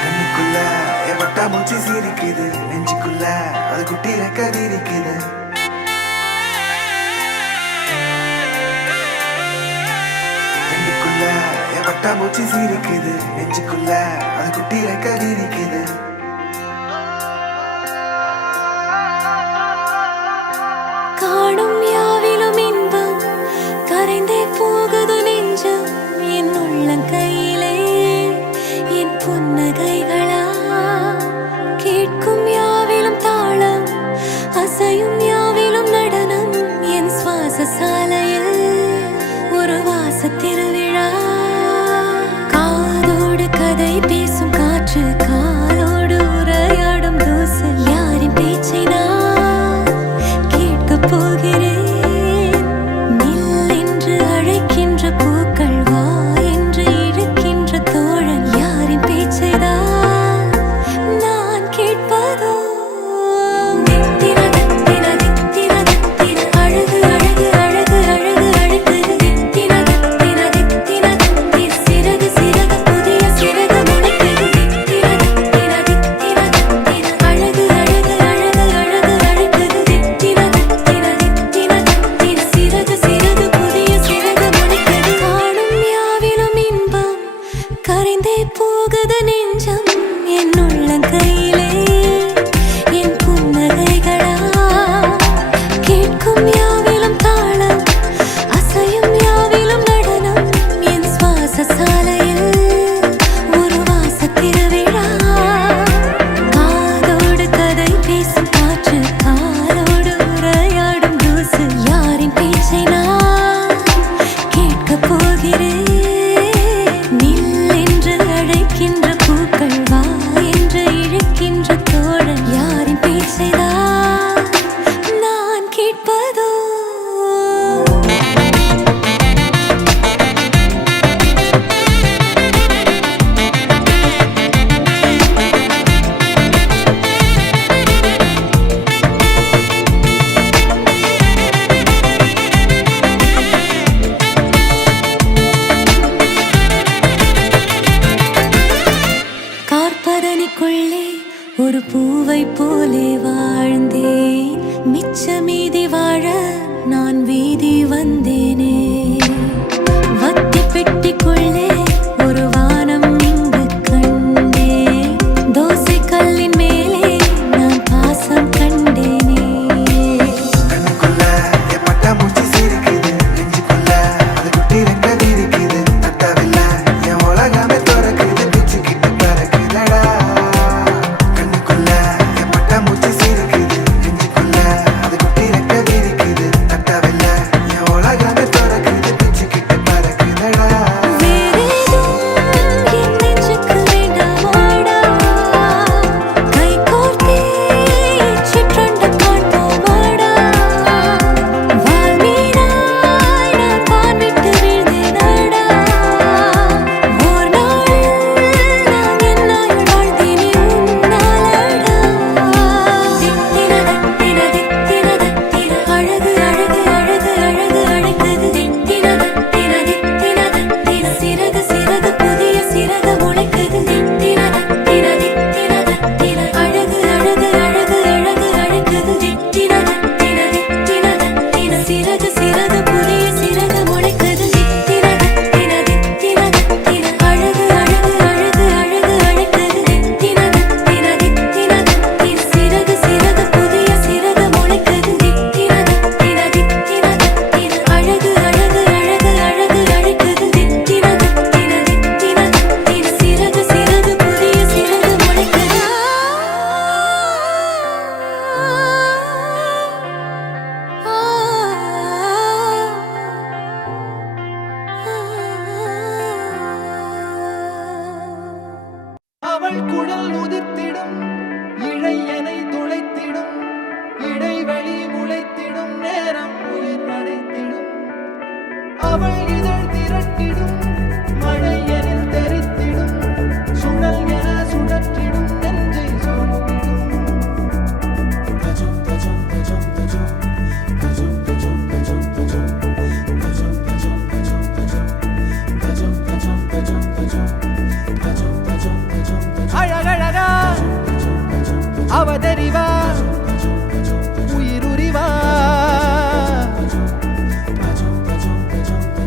கண்ணுக்குள்ள என் வட்டா மூச்சு சீரிக்குது, நெஞ்சுக்குள்ள அது குட்டி ரெக்க விரிக்குது. கண்ணுக்குள்ள என் வட்டா மூச்சு சீரிக்குது, நெஞ்சுக்குள்ள அது குட்டி ரெக்க விரிக்குது. காணும் யாவிலும் இன்பம் கரைந்தே போகுது நெஞ்சம் என் உள்ளங்கையிலே என் புன்னகைகளா கேட்கும் யாவிலும் தாளம் அசையும் யாவிலும் நடனம் என் சுவாச சாலையில் ஒரு வாச திருவிழா காதோடு கதை பேசும் காற்று காலோடு உரையாடும் தூசு யாரின் பேச்சை நான் கேட்கப் போகிறேன் நில் என்று அழைக்கின்ற பூக்கள் வா என்று இழுக்கின்ற தோழன் யாரின் பேச்சை தான் நான் கேட்பதோ தித்திர தித்திர தித்திர தித்திர அழகு அழகு அழகு அழகு அழகு தித்திர தித்திர தித்திர தித்திர சிறகு சிறகு புதிய சிறகு முளைக்குது தித்திர தித்திர தித்திர தித்திர அழகு அழகு அழகு அழகு அழகு தித்திர தித்திர தித்திர தித்திர சிறகு சிறகு புதிய சிறகு முளைக்குது காணும் யாவிலும் இன்பம் கரைந்தே போகுது நெஞ்சம் என் உள்ளங்கையிலே என் புன்னகைகளா கேட்கும் யாவிலும் தாளம் அசையும் யாவிலும் நடனம் என் சுவாச சாலையில் ஒரு வாச திருவிழா காதோடு கதை பேசும் காற்று காலோடு உரையாடும் தூசு யாரின் பேச்சை நான் கேட்கப் போகிறேன் நில் என்று அழைக்கின்ற பூக்கள் வா என்று இழுக்கின்ற தோழன் யாரின் பேச்சை தான் நான் கேட்பதோ கார்பதனிக்குள்ளே ஒரு பூவை போலே வாழ்ந்தேன் மிச்ச மீதி வாழ நான் வீதி வந்தேனே வத்தி பெட்டிக்குள்ளே ஒரு வானம் இங்கு கண்டேன் தோசை கல்லின் மேலே நான் பாசம் கண்டேனே கண்ணுக்குள்ள என் வட்டா மூச்சு சீரிக்குது, நெஞ்சுக்குள்ள அது குட்டி ரெக்க விரிக்குது. தட்டவில்ல என் உலகமே துறக்குது, பிச்சுக்கிட்டு பறக்குதடா. கண்ணுக்குள்ள என் வட்டா மூச்சு சீரிக்குது, நெஞ்சுக்குள்ள அது குட்டி ரெக்க விரிக்குது. தட்டவில்ல என் உலகமே துறக்குது, பிச்சுக்கிட்டு பறக்குதடா. வேறேதும் என் நெஞ்சுக்கு வேண்டாமாடா கை கோர்த்தே சிற்றண்ட காண்போமாடா வால்மீனாய் நான் வான் விட்டு வீழ்ந்தேனடா ஓர் நாளில் நான் என்னாயுள் வாழ்ந்தேனே உன்னாலடா தித்திர தித்திர தித்திர தித்திர அழகு அழகு அழகு அழகு அழைக்குது தித்திர தித்திர தித்திர தித்திர சிறகு சிறகு புதிய சிறகு முளைக்குது தித்திர தித்திர தித்திர தித்திர அழகு அழகு அழகு அழகு அழைக்குது தித்திர தித்திர தித்திர தித்திர சிறகு சிறகு புதிய சிறகு முளைக்குது தித்திர தித்திர தித்திர தித்திர அழகு அழகு அழகு அழகு அழைக்குது தித்திர தித்திர தித்திர தித்திர சிறகு சிறகு புதிய சிறகு முளைக்குது தித்திர தித்திர தித்திர தித்திர அழகு அழகு அழகு அழகு அழைக்குது தித்திர தித்திர தித்திர தித்திர சிறகு சிறகு புதிய சிறகு முளைக்குது அவள் குழல் உதிர்த்திடும், இழையனை துளைத்திடும், இடைவெளி முளைத்திடும், நேரம் உயிர் அடைத்திடும். அவள் இதழ் திரட்டிடும், மழையனில் தெரித்திடும்,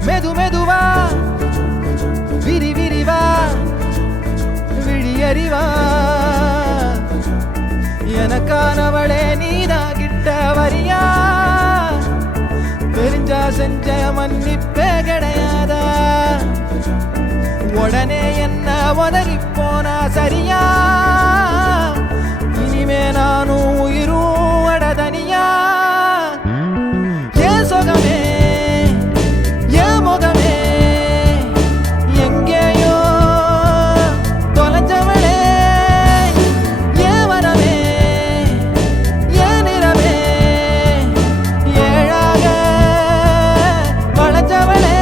மெது மெதுவா விரி விரிவா விழியறிவா எனக்கானவளே நீதான் கிட்ட வரியா தெரிஞ்சா செஞ்ச மன்னிப்பே கிடையாதா உடனே என்ன உதறி போனா சரியா இனிமே நானும் உயிரும் அடதனியா ஏன் சுகமே ஏன் முகமே எங்கேயோ தொலைஞ்சவளே ஏன் வரவே ஏன் நிறமே ஏழாக வளைஞ்சவளே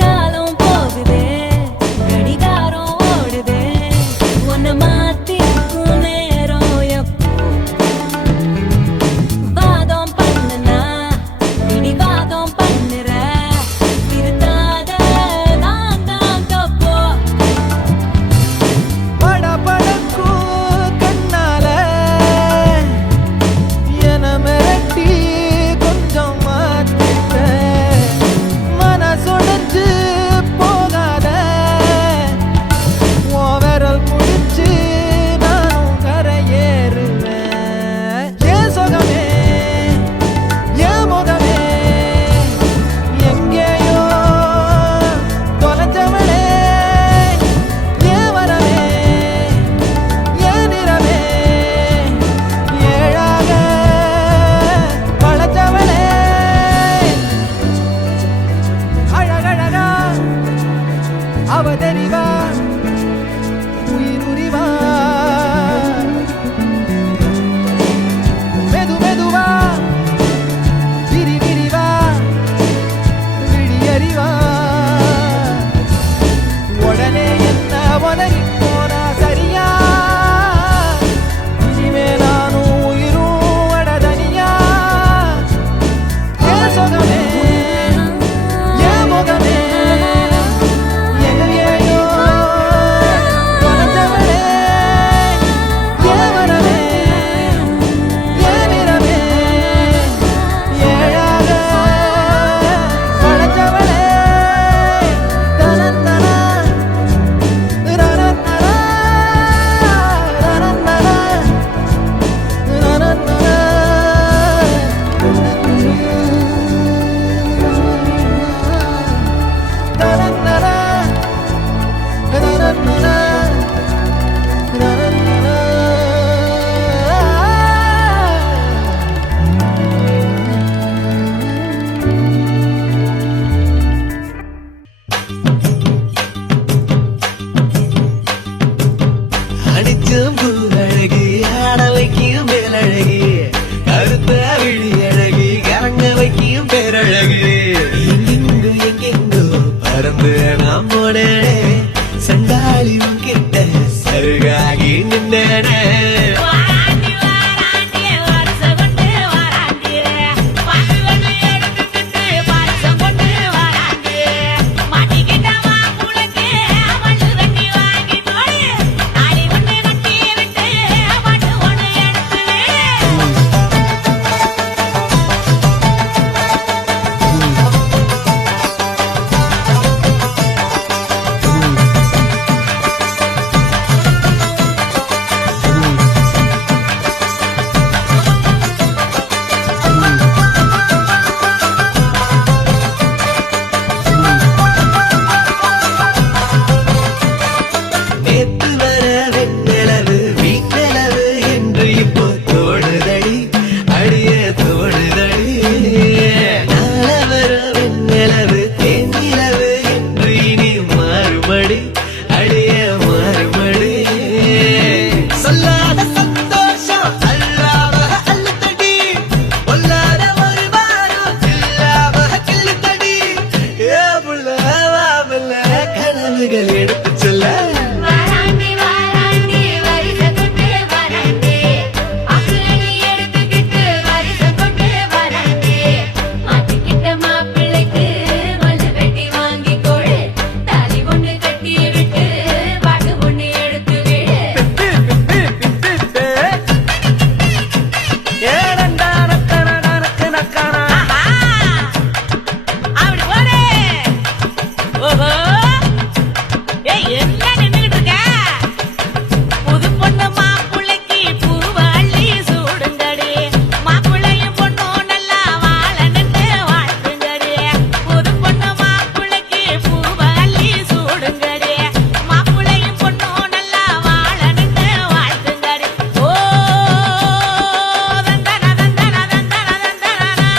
காலம் போகுதே கடிகாரம் ஓடுதே உன்னை மாத்திக்கும் நேரம் எப்போ வாதம் பண்ணுனா பிடிவாதம் பண்ணுற திருத்தாத நான் தான் தப்போ படபடக்கும் கண்ணால என மிரட்டி கொஞ்சம் மாத்திட்ட மனசுடைஞ்சு போகாத உன் விரல் முடிச்சு நானும் கரையேறுவேன் ஏன் சுகமே ஏன் முகமே எங்கேயோ தொலைஞ்சவளே ஏன் வரவே ஏன் நிறமே ஏழாக வளைஞ்சவளே அழகழகா அவதறிவா உயிருரிவா மெது மெதுவா விரி விரிவா விழியறிவா உடனே என்ன உதறி போனா சரியா இனிமே நானும் உயிரும் அடதனியா ஏன் சுகமே ஏன் முகமே எங்கேயோ தொலைஞ்சவளே ஏன் வரவே ஏன் நிறமே ஏழாக வளைஞ்சவளே தனந்தனா ரனந்தனா ரனந்தனா ரனந்தனா தனந்தனா ரனந்தனா அடிச்சும் பூரழகி ஆட வைக்கும் மேலழகி கருத்த விழி அழகி கரங்க வைக்கும் பேரழகு எங்கெங்கோ பறந்து நாம் போனேனே சண்டாளி கிட்ட சருகாகி நின்றேனே கனவுகள் எடுத்து சொல்ல வாராண்டி வாராண்டி வரிசை கொண்டு வாராண்டி அக்குலி எடுத்துக்கிட்டு வரிசை கொண்டு வாராண்டி மாட்டிக்கிட்ட மாப்பிள்ளைக்கு மல்லு வெட்டி வாங்கி கொடு தாலி ஒண்ணு கட்டி விட்டு பாட்டு ஒண்ணு எடுத்து விடு அப்படி போடு. ஓஹோ. ஏய், என்ன நின்னுகிட்டு இருக்க? புது பொண்ணு மாப்பிள்ளைக்கு பூவை அள்ளி சூடுங்கடி. மாப்பிள்ளையும் பொண்ணும் நல்லா வாழணும்னு வாழ்த்துங்கடி. புது பொண்ணு மாப்பிள்ளைக்கு பூவை அள்ளி சூடுங்கடி. மாப்பிள்ளையும் பொண்ணும் நல்லா வாழணும்னு வாழ்த்துங்கடி. ஓ தந்தன தந்தன தந்தன தந்தனா.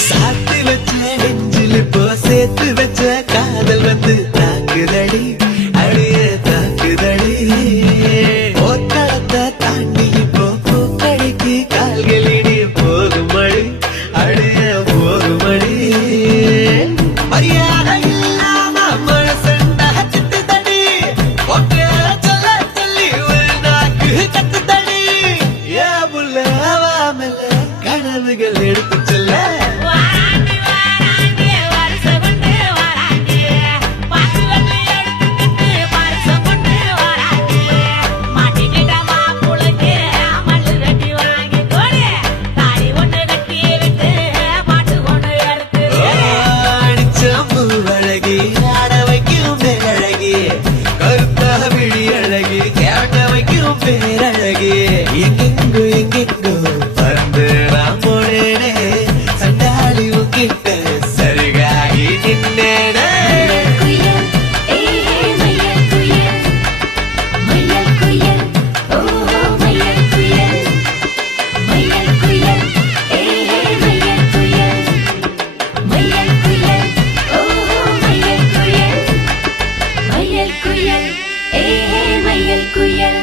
சாத்தி வச்ச நெஞ்சில் இப்போ சேர்த்து வச்ச காதல் வந்து தாக்குதடி அடிய தாக்குதடி போர்க்களத்தை தாண்டி இப்போ பூக்கடைக்கு கால்களிடி போகுமடி அடிய போகுமடி மரியாதை இல்லாம மனசண்டா திட்டுதடி ஒக்க சொல்ல சொல்லி ஒரு நாக்கு கத்துதடி ஏ புள்ள வாமல கனவுகள் எடுத்து சொல்ல வாராண்டி வாராண்டி வரிசை கொண்டு வாராண்டி பாட்டு வெள்ளி எடுத்துக்கிட்டு பரிசை கொண்டு வாராண்டி மாட்டிக்கிட்ட மாப்பிள்ளைக்கு மல்லு வெட்டி வாங்கி கொடு தாலி ஒண்ணு கட்டி விட்டு பாட்டு ஒண்ணு எடுத்து விடு. அடிச்சம்பு அழகி ஆட வைக்கும் பேரழகி கருத்தா விழி அழகி கேட்ட வைக்கும் பேரழகி எங்கெங்கோ எங்கெங்கோ பறந்து நான் போனேனே சண்டாளி உங்கிட்ட சருகாகி நின்னேனே குயில் ஏ மயில் குயில் மயில் குயில் ஓ மயில் குயில் மயில் குயில் ஏ மயில் குயில் மயில் குயில் ஓ மயில் குயில் மயில் குயில் ஏ மயில் குயில்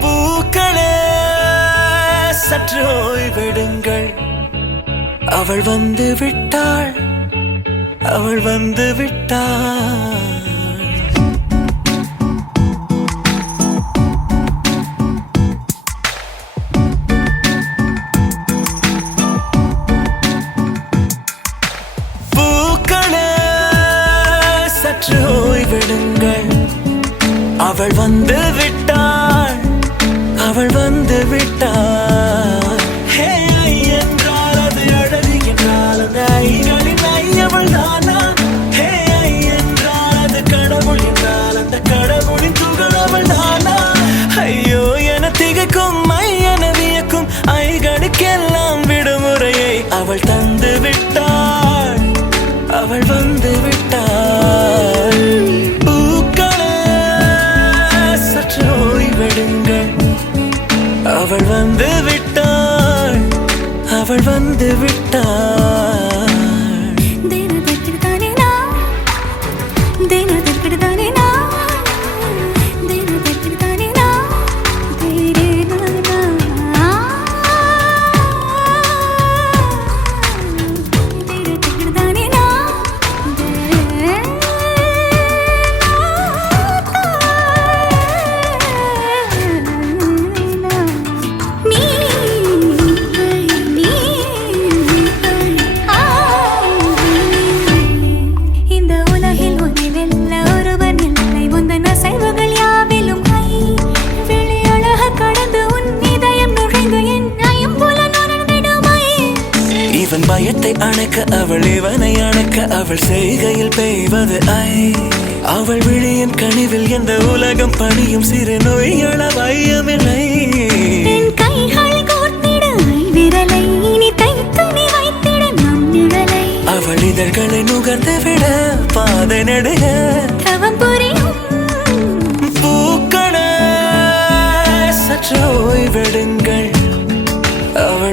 பூக்களே சற்று ஓய்வெடுங்கள் அவள் வந்து விட்டாள் அவள் வந்து விட்டாள் பூக்களே சற்று ஓய்வெடுங்கள் அவள் வந்து விட்டாள் அவள் வந்து விட்டாள் ஹே ஐ என்றால் அது அழகு என்றால் அந்த ஐகளின் ஐ அவள் தானா ஹே ஐ என்றால் அது கடவுள் என்றால் அந்த கடவுளின் துகள் அவள் தானா ஐயோ என திகைக்கும் ஐ என வியக்கும் ஐகளுக்கெல்லாம் விடுமுறையை அவள் தந்து விட்டாள் அவள் வந்து விட்டாள் பூக்களே சற்று ஓய்வெடுங்கள் அவள் வந்து விட்டாள் அவள் வந்து விட்டாள் தேனதற்கிடுதானே நான் தேனதற்கிடுதானே நான் தேனதற்கிடுதானே நான் தேரே நானா தேனதற்கிடுதானே நான் தேரே இந்த உலகில் உன்னை வெல்ல ஒருவர் இல்லை உந்தன் அசைவுகள் யாவிலும் கை வெளி அழக கடந்து உன் இதயம் நுழைந்து என்னையும் போல நுழைந்திடுமை இவன் பயத்தை அணைக்க அவள் இவனை அணைக்க அவள் செய்கையில் பெய்வது ஐ அவள் விழியின் கனிவில் எந்த உலகம் பணியும் சிறு நோய்கள வையமில்லை என் கைகள் கோர்த்திட விரலை இனி தைத்து நீ வைத்திட நம் நிழலை அவள் இதழ்களை நுகர்ந்து விட பாதை நடுக தவம் புரியும் பூக்களே சற்று ஓய்வெடுங்கள் அவள்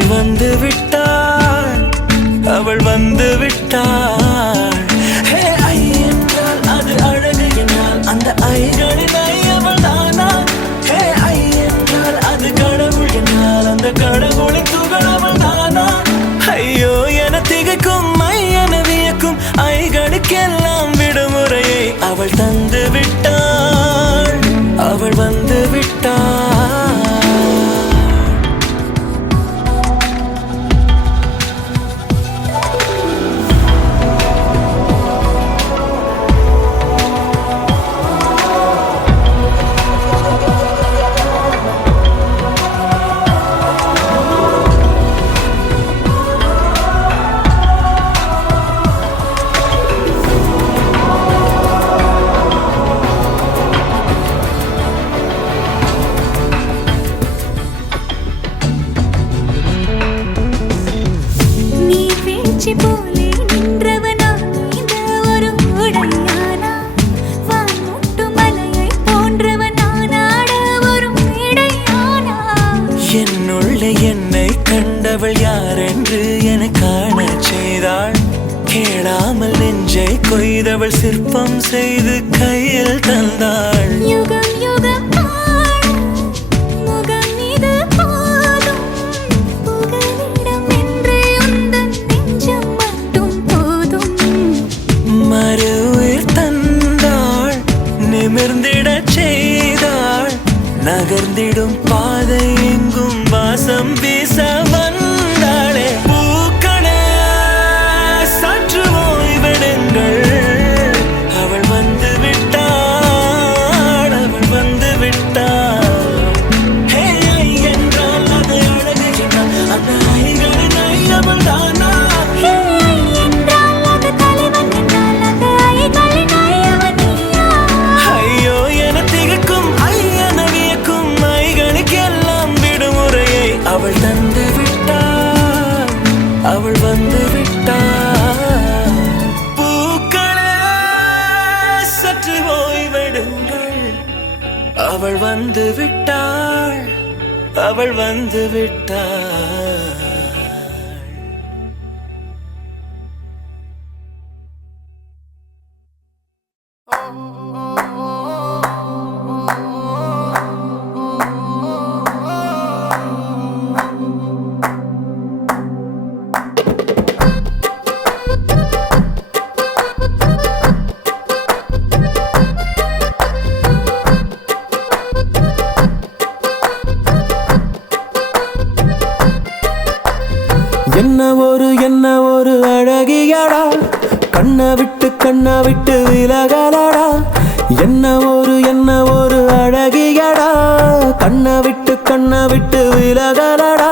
ஐகளுக்கெல்லாம் விடுமுறையை அவள் தந்து விட்டாள், அவள் வந்து விட்டாள். நீ வீழ்ச்சி போலே நின்றவனா இந்த ஒரு உடையானா, வான்முட்டு மலையை போன்றவனானாட ஒரு இடையானா. என்னுள்ளே என்னை கண்டவள் யாரென்று என காணச் செய்தாள், கேளாமல் நெஞ்சை கொய்தவள் சிற்பம் செய்து கையில் தந்தாள். யுகம் யுகம் ஆடும் முகம் இது போதும், புகலிடம் என்றே உந்தன் நெஞ்சம் மட்டும் போதும். மறு உயிர் தந்தாள், நிமிர்ந்திடச் செய்தாள், நகர்ந்திடும் பாதை எங்கும் வாசம் வீச வந்தாளே. பூக்களே சற்று ஓய்வெடுங்கள், அவள் வந்து விட்டாள், அவள் வந்து விட்டாள். ஹே ஐ என்றால் அது அழகு என்றால் அந்த ஐகளின் ஐ அவள் தானா? ஹே என்றால் அது தலைவன் என்றால் அந்த ஐகளின் ஐயவன் நீயா? ஐயோ என திகைக்கும் ஐயன வியக்கும் ஐகளுக்கெல்லாம் விடுமுறையை அவள் தந்து விட்டாள், அவள் வந்து விட்டாள். பூக்களே சற்று ஓய்வெடுங்கள், அவள் வந்து விட்டாள், அவள் வந்து விட்டாள். என்ன ஒரு அழகியடா, கண்ணை விட்டு விலகலடா. என்ன ஒரு அழகியடா, கண்ணை விட்டு விலகலடா.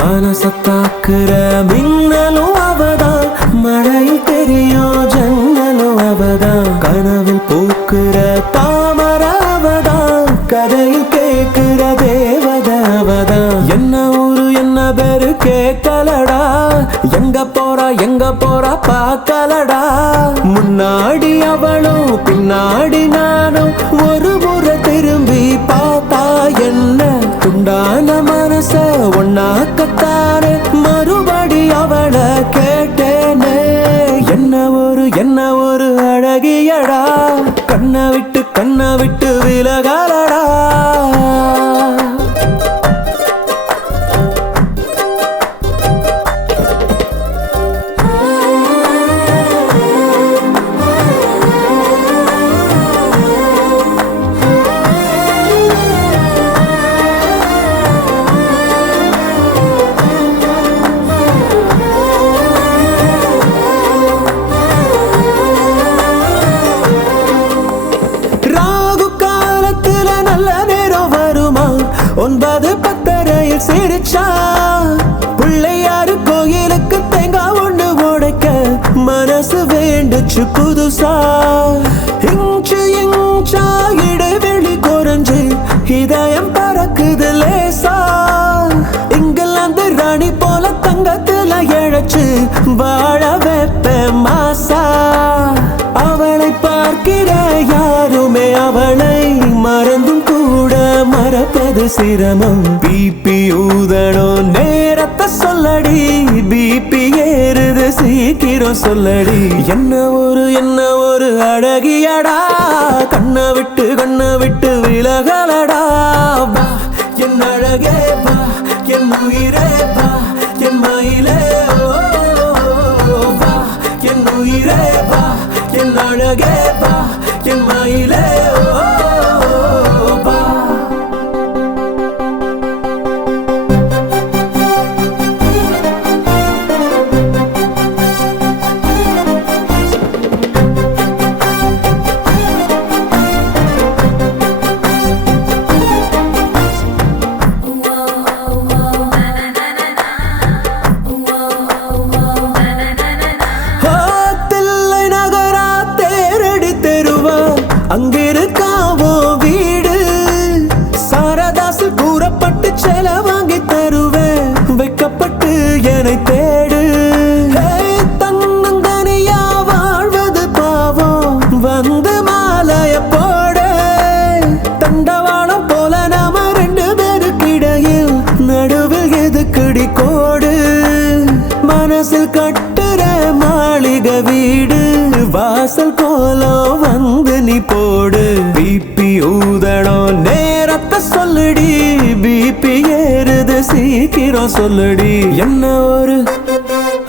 மனசத்தாக்குற மின்னலும் அவதான், மழையில் தெரியும் ஜன்னலும் அவதான். கனவில் பூக்குற தாமர அவதான், கதையில் கேட்கிற தேவத அவதான். என்ன ஊரு என்ன பேரு கேட்கலடா, எங்க போறா பார்க்கலடா. முன்னாடி அவளும் பின்னாடி நானும், ஒரு முறை திரும்பி பார்த்தா என்ன? துண்டான மனச ஒன்னாக்கத்தானே மறுபடி அவளை கேட்டேனே. என்ன ஒரு அழகியடா, கண்ணை விட்டு விலகலடா. சிரிச்சா பிள்ளையாரு கோயிலுக்கு தேங்காய் ஒண்ணு உடைக்க மனசு வேண்டுச்சு புதுசா. இன்ச்சா இடைவெளி குறைஞ்சு இதயம் பறக்குது லேசா. இங்கிலாந்து ராணி போல தங்கத்துல இழைச்சு வாழ வைப்ப மாசா. அவளை பார்க்கிற யாருமே அவளை மறந்தும் கூட மறப்பது சிரமம். பிபி ஊதணும் நேரத்தை சொல்லடி, பிபி ஏறுது சீக்கிரம் சொல்லடி. என்ன ஒரு அழகியடா, கண்ணை விட்டு விலகலடா. வா என் அழகே வா, என் உயிரே வா, என் மயிலே வா, என் உயிரே வா, அழகே வா என் மயிலே ஓ வா தில்லை நகரா தேரடி தெருவா அங்கிருக்காவோ வீடு சாரதாசு கூறப்பட்டு செல வாங்கி தருவேன் வைக்கப்பட்டு என்னை தேடு தன்னந்தனியா வாழ்வது பாவம் வந்து மாலைய போட தண்டவாளம் போல நாம ரெண்டு பேருக்கிடையில் நடுவில் எதுக்குடி கோடு மனசில் கட்டுற மாளிகை வீடு வாசல் கோலம் வந்து நீ போடு பிபி ஊதணும் நேரத்தை சொல்லுடி பிபி ஏறுது சீக்கிரம் சொல்லுடி என்ன ஒரு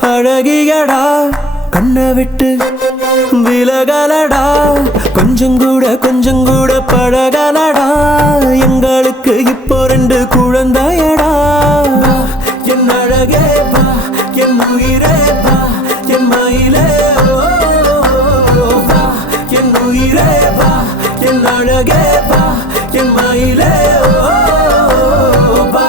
அழகியடா கண்ணை விட்டு விலகலடா கொஞ்சம் கூட பழகலடா எங்களுக்கு இப்போ ரெண்டு குழந்தையடா என் அழகே வா என் உயிரே வா என் மயிலே ஓ வா என் உயிரே வா என் அழகே வா என் மயிலே ஓ வா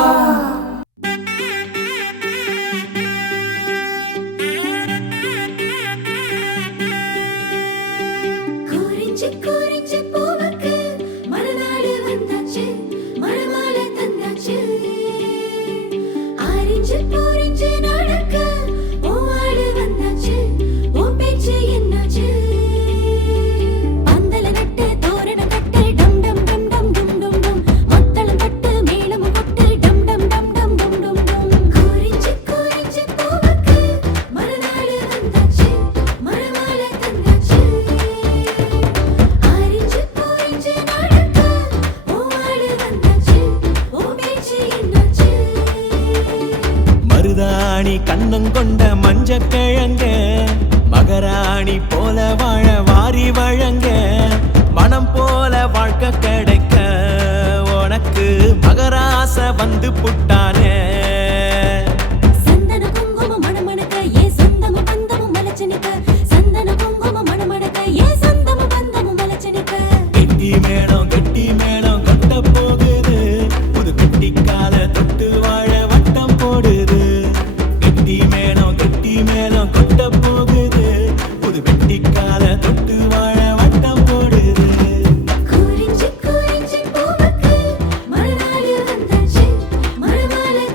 குறிஞ்சி குறிஞ்சி பூவுக்கு மறுநாள் வந்தாச்சு மறுமாலை தந்தாச்சு ஆரிஞ்சு பூரிஞ்சு நடக்க பூவாடு வந்தாச்சு உன் பேச்சு என்னாச்சு பந்தல நட்டு தோரண கட்டு டம் டம் டம் டம் டும் டும் டும் மத்தளம் கட்டு மேளம் கொட்டு டம் டம் டம் டம் டும் டும் டும் குறிஞ்சி குறிஞ்சி பூவுக்கு மறுநாள் வந்தாச்சு மறுமாலை தந்தாச்சு ஆரிஞ்சு பூரிஞ்சு நடக்க பூவாடு வந்தாச்சு உன் பேச்சு என்னாச்சு மருதாணி கண்ணம் கொண்ட மஞ்ச கிழங்க மகராணி போல வாழ வாரி வழங்க மனம் போல வாழ்க்கை கிடைக்க உனக்கு மகராச வந்து புட்டானே சந்தன குங்குமம் மணமணக்க ஏ சொந்தமும் பந்தமும் மலச்சனிக்க சந்தன குங்குமம் மணமணக்க ஏ சொந்தமும் பந்தமும் மலச்சனிக்க கெட்டி மேளம் கட்ட போகுது புது கெட்டிக்கால தொட்டு வாழ வட்டம் போடுது கெட்டி மேளம் கொட்ட போகுது புது கெட்டிக்கால தொட்டு வாழ வட்டம் போடுது குறிஞ்சி குறிஞ்சி பூவுக்கு மறுநாள் வந்தாச்சு மறுமாலை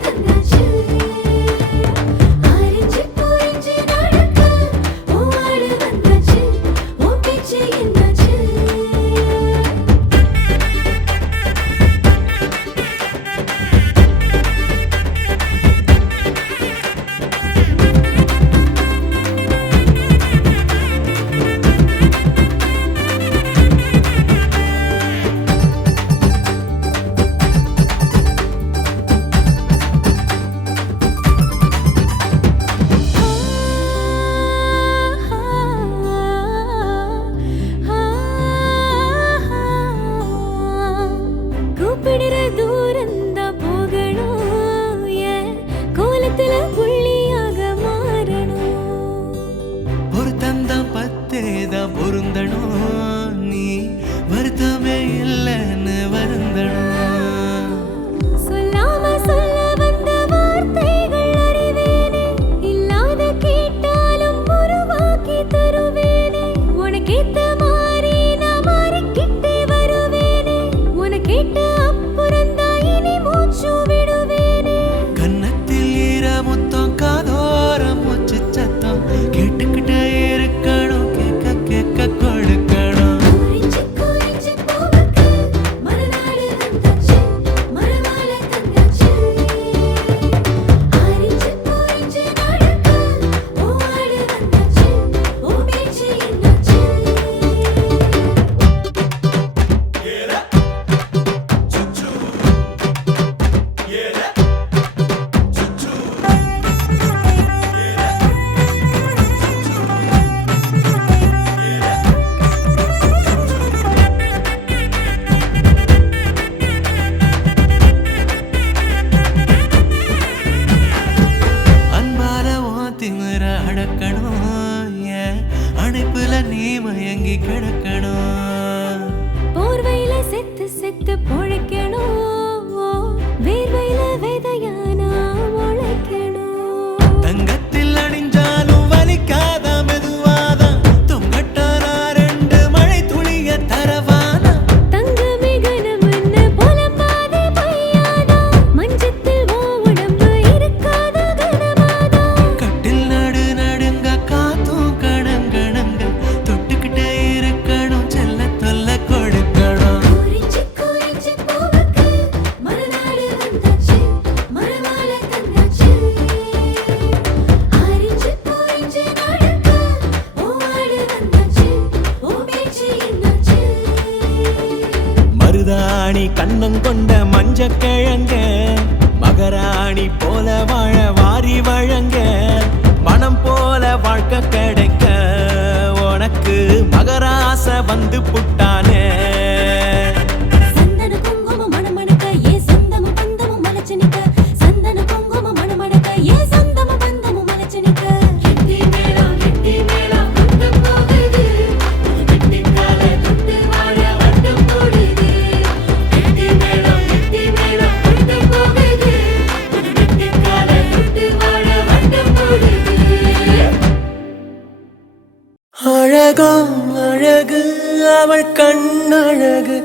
அவள் கண்ணழகு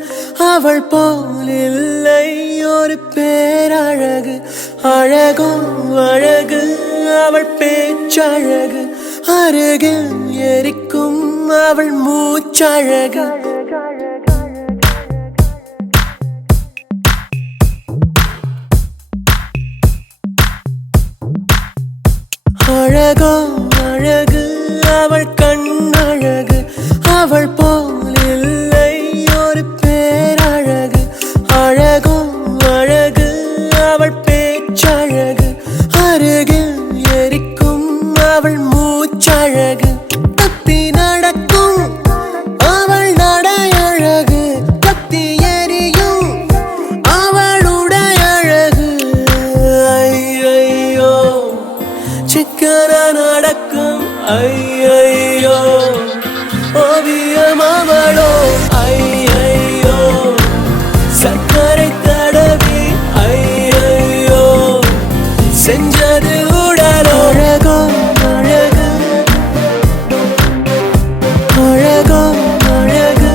அவள் போல் இல்லை ஒரு பேரழகு அழகோ அழகு அவள் பேச்சழகு அருகில் எரிக்கும் அவள் மூச்சழகு அழகோ அழகு அவள் கண்ணழகு அவள் போல் இல்லை ஒரு பேரழகு அழகோ அழகு அவள் பேச்சழகு அருகில் எரிக்கும் அவள் மூச்சழகு தப்பி நடக்கும் அவள் நடையழகு கத்தி எரியும் அவளுடைய அழகு ஐயோ சிக்கன நடக்கும் ஐயோ ஓவியம் அவளோ ஐயோ சக்கரை தடவி ஐயோ செஞ்சது உடலோ அழகோ அழகு அழகோ அழகு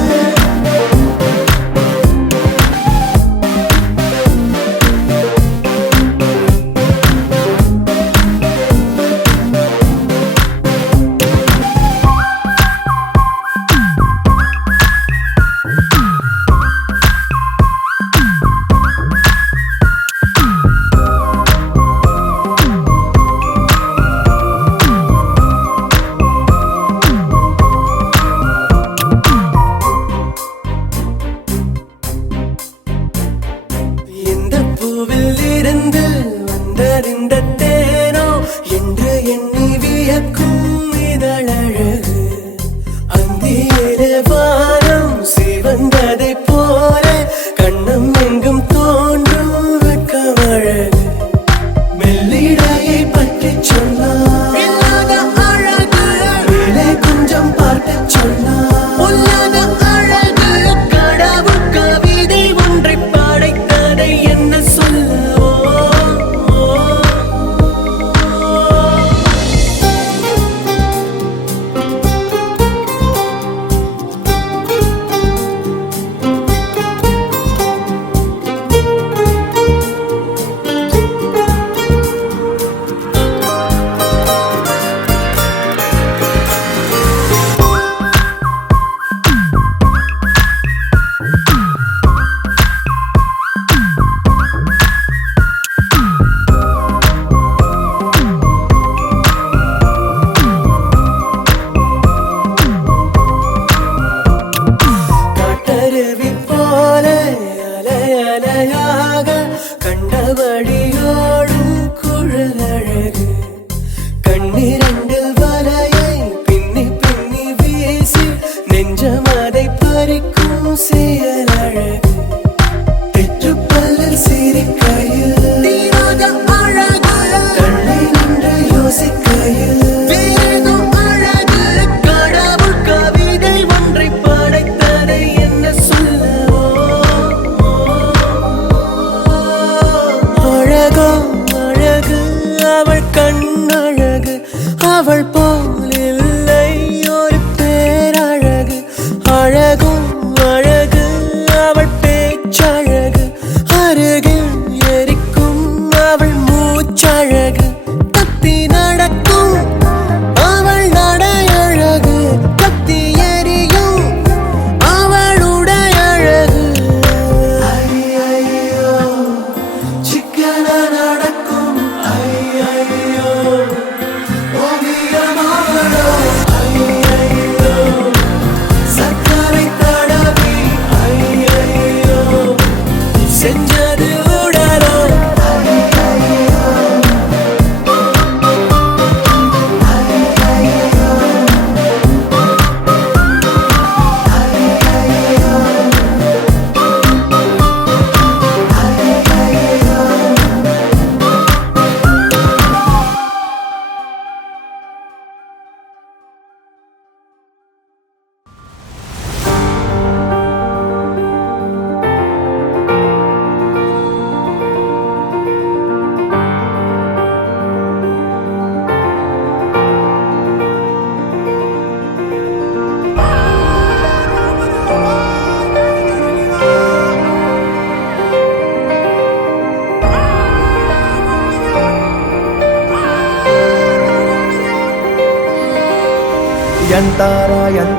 என்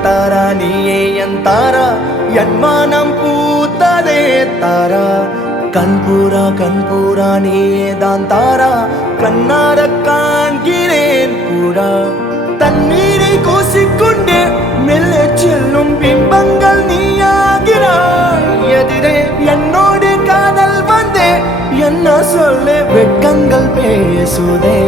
தாரா நீயே என் தாரா என் மானம் பூத்ததே தாரா கண்பூரா நீயே தான் தாரா கண்ணார காண்கிறேன் கூடா தண்ணீரை கூசிக்கொண்டே மெல்ல செல்லும் பிம்பங்கள் நீயாகிறாய் எதிரே என்னோடு காதல் வந்தே என்ன சொல்ல வெட்கங்கள் பேசுதே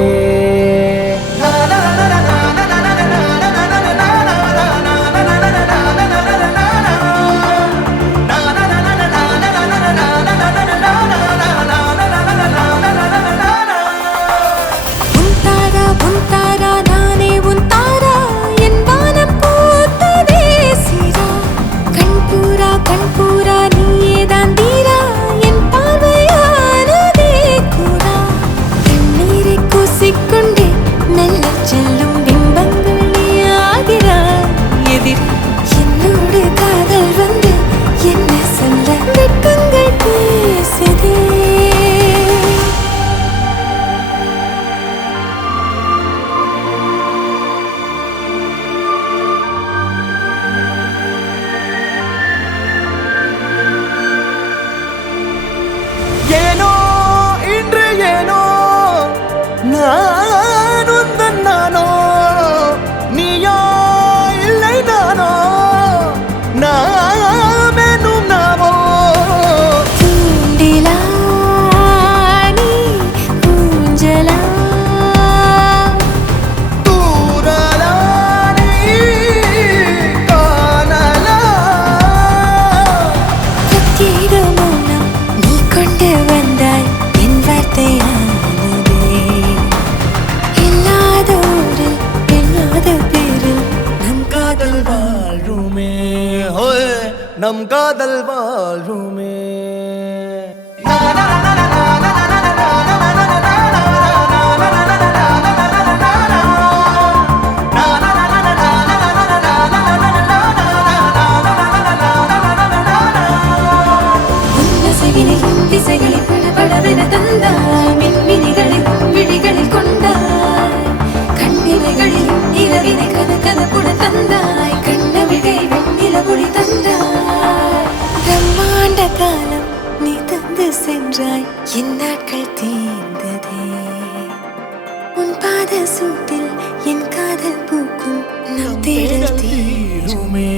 உன் தாரா நானே உன் தாரா என் வானம் பூத்ததே சீரா கண்பூரா நீயே தான் தீரா என் பார்வையானதே கூடா தண்ணீரை கூசிக்கொண்டே மெல்ல செல்லும் பிம்பங்கள் நீயாகிறாய் எதிரே என்னோடு காதல் வந்து என்ன சொல்ல வெட்கங்கள் பேசுதே ஏனோ இன்று ஏனோ நான் உந்தன் நானோ நீயோ இல்லை நானோ நாமெனும் நாமோ தூண்டிலா நீ ஊஞ்சலா தூரலா நீ காணலா பிரத்யேக மௌனம் நீ கொண்டு வந்தாய் என் வார்த்தையானதே இல்லாத ஊரில் இல்லாத பேரில் நம் காதல் வாழ்வுமே ஹோய் நம் காதல் வாழ்வுமே உன்னசைவினை திசைகளில் படபடவென தந்தாய் மின்மினிகளை விழிகளில் கொண்டாய் கண்ணிமைகளில் இரவினை கதகதப்புட தந்தாய் கண்ணவிழை வெண்ணில ஒளி தந்தாய் பிரம்மாண்ட காலம் நீ தந்து சென்றாய் என் நாட்கள் தீர்ந்ததே உன் பாத சூட்டில் என் காதல் பூக்கும் நம் தேடல் தீருமே